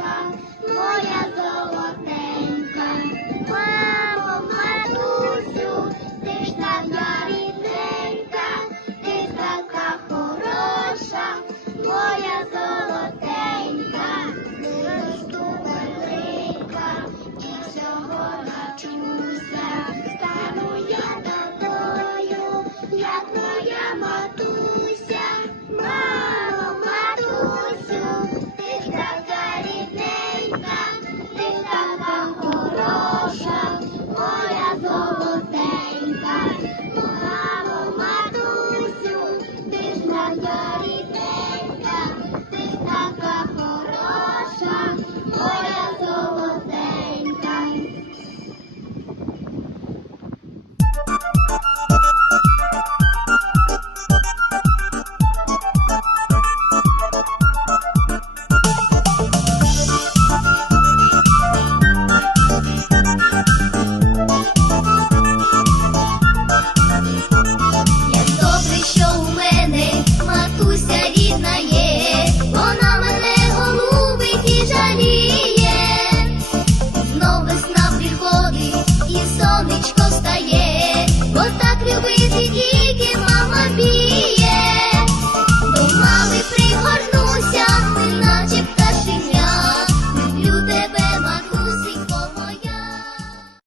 Shanti.